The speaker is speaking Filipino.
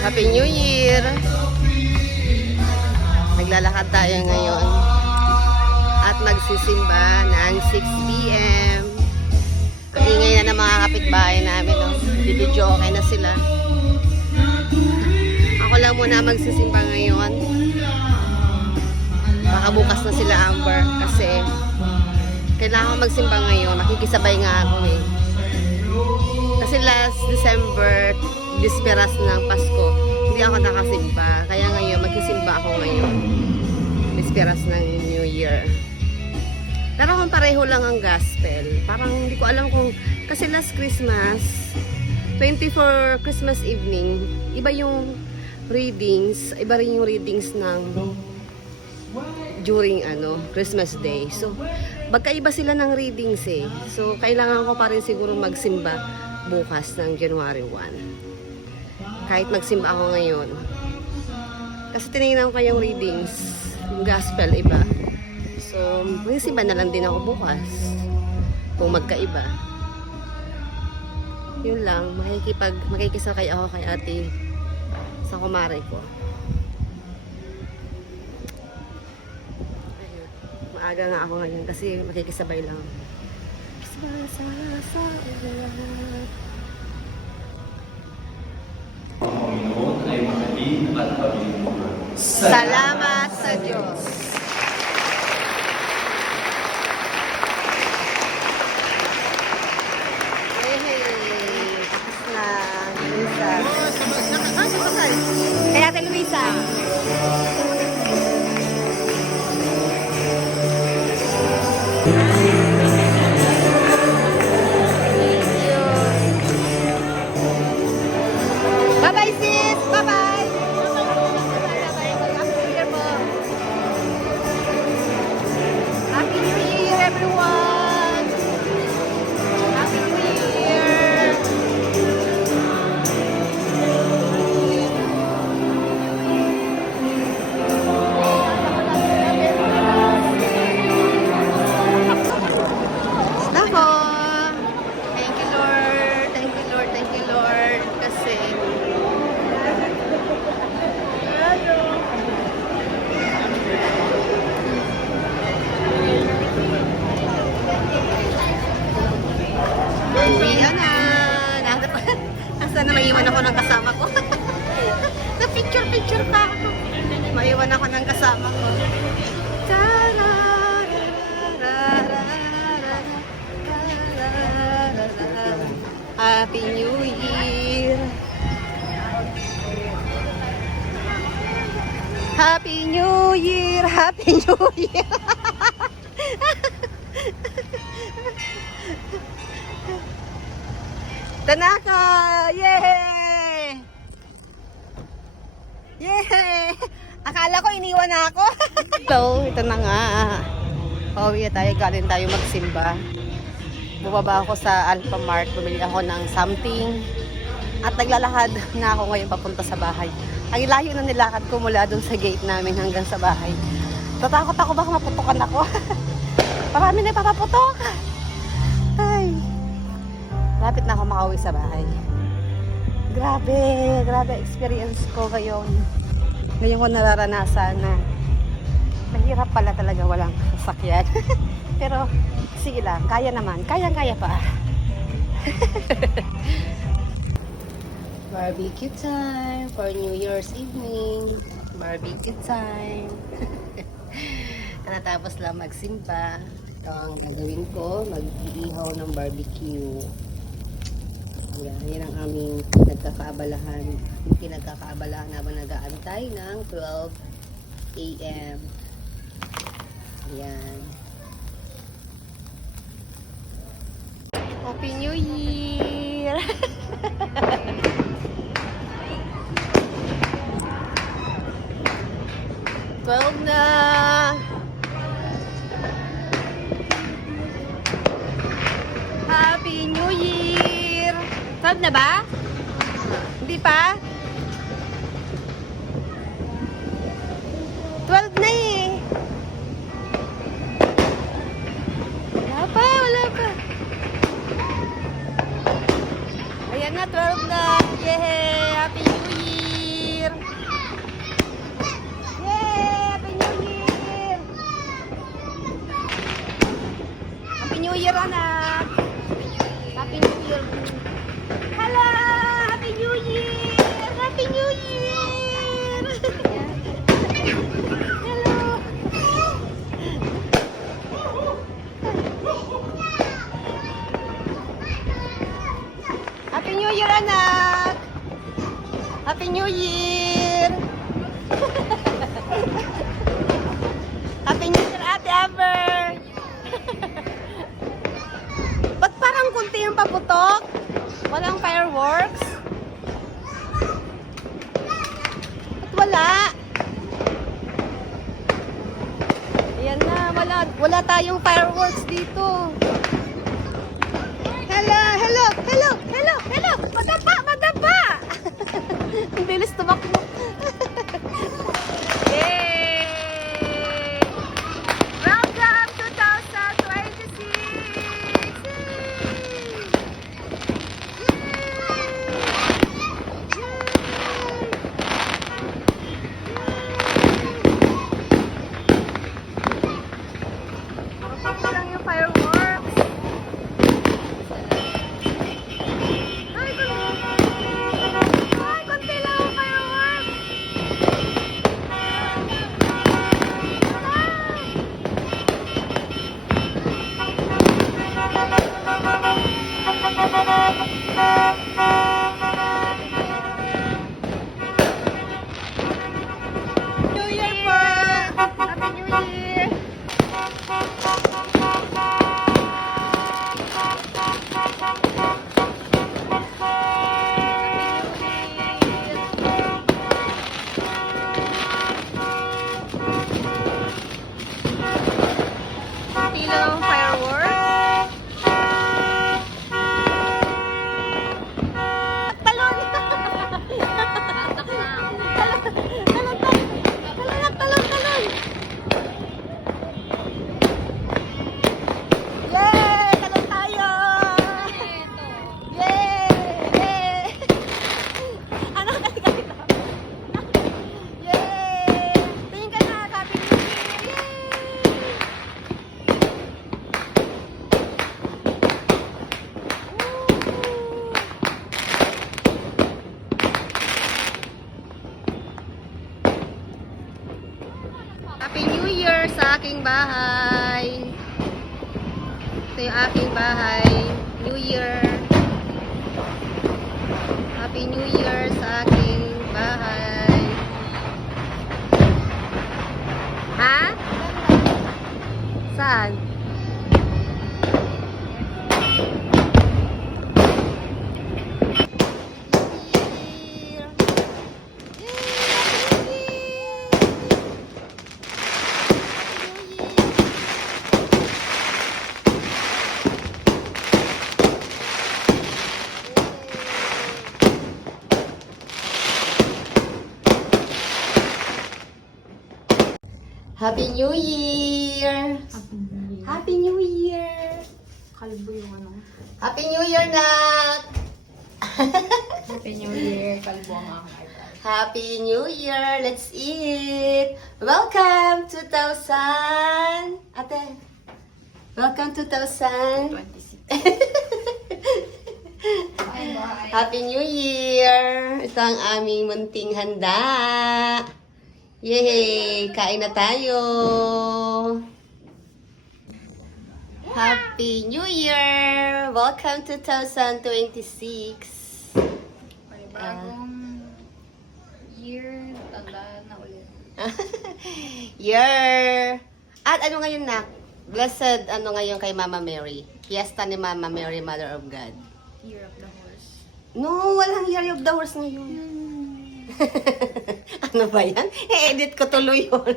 Happy New Year! Naglalakad tayo ngayon at magsisimba ng 6 p.m. Ang ingay na ng mga kapitbahay namin. No? Video okay na sila. Ako lang muna magsisimba ngayon. Baka bukas na sila, Amber, kasi kailangan ko magsimba ngayon. Makikisabay nga ako eh. Kasi last December, disperas ng Pasko, hindi ako nakasimba. Kaya ngayon, magsisimba ako ngayon. Disperas ng New Year. Pero kung pareho lang ang gospel, parang hindi ko alam kung, kasi last Christmas, 24 Christmas evening, iba yung readings, iba rin yung readings ng during Christmas Day. So, magkaiba sila ng readings eh. So, kailangan ko pa rin siguro magsimba bukas ng January 1. Kahit magsimba ako ngayon. Kasi tinignan ko yung readings, yung gospel iba. So, magsimba na lang din ako bukas. Kung magkaiba. Yun lang, makikisakay ako kay ate sa kumare ko. Maaga nga ako ngayon kasi makikisabay lang. Salamat sa Diyos. Kaya Ate Luisa. Bye-bye sis! Bye-bye! Happy New Year everyone! Happy New Year! Nako! Thank you Lord! Thank you Lord! Thank you Lord! Kasi uwi na! Asa na maiwan ako ng kasama ko? Na picture pa ako. Maiwan ako ng kasama ko. Happy New Year! Happy New Year! Happy New Year! Tanaka! Yay! Yay! Akala ko iniwan na ako. So, ito na nga. Pauwi tayo, galing tayo magsimba. Bumaba ako sa Alpha Mart, bumili ako ng something. At naglalakad na ako ngayon papunta sa bahay. Ang layo na nilakad ko mula dun sa gate namin hanggang sa bahay. Tatakot ako baka maputukan ako. Parami na papaputok. Ay. Lapit na ako makauwi sa bahay. Grabe experience ko ngayon. Ngayon ko nararanasan na mahirap pala talaga walang sasakyan. Pero sige lang, kaya naman. Kayang-kaya pa. Barbecue time for New Year's evening. Barbecue time. Natapos lang magsimba. Ito ang gagawin ko. Mag-iihaw ng barbecue. Yan ang aming nagkakaabalahan. Yung pinagkakaabalahan habang nag-aantay ng 12 a.m. Ayan. Happy New Year! na! Happy New Year! 12 na ba? Hindi pa? 12 na eh! Wala pa! Ayan na, 12 na! Yay! Happy New Year! Happy New Year! Happy New Year, Ate Amber! Ba't parang kunti yung paputok? Walang fireworks? Ba't wala? Ayan na, wala tayong fireworks dito. Hello! Madapa! Ang bilis tumakbo. Yay! Welcome 2026! Lang yung fireworks. Ay, konti lang ang fireworks. New Year po! Happy New Year! Ilaw ang fireworks. Talon! Talon! Yay! Talon tayo! Yay! Ano ka dito? Yay! Tingin ka na, Happy New Year! Yay! Happy New Year sa aking bahay. Ito yung aking bahay. New Year. Happy New Year sa aking bahay. Ha? Saan? Happy New Year! Happy New Year! Kalbo yung ano. Happy New Year, Nak! Happy New Year. Kalbo ang aking idol. Happy New Year! Let's eat! Welcome 2000! Ate! Welcome 2000! 26. Bye-bye. Happy New Year! Ito ang aming munting handa. Yay! Kain na tayo! Happy New Year! Welcome 2026! Bagong year, tanda na ulit. Year! At ano ngayon na? Blessed ano ngayon kay Mama Mary? Fiesta ni Mama Mary, Mother of God. Year of the horse. No, walang Year of the Horse ngayon. Ano ba yan? I-edit ko tuloy yun.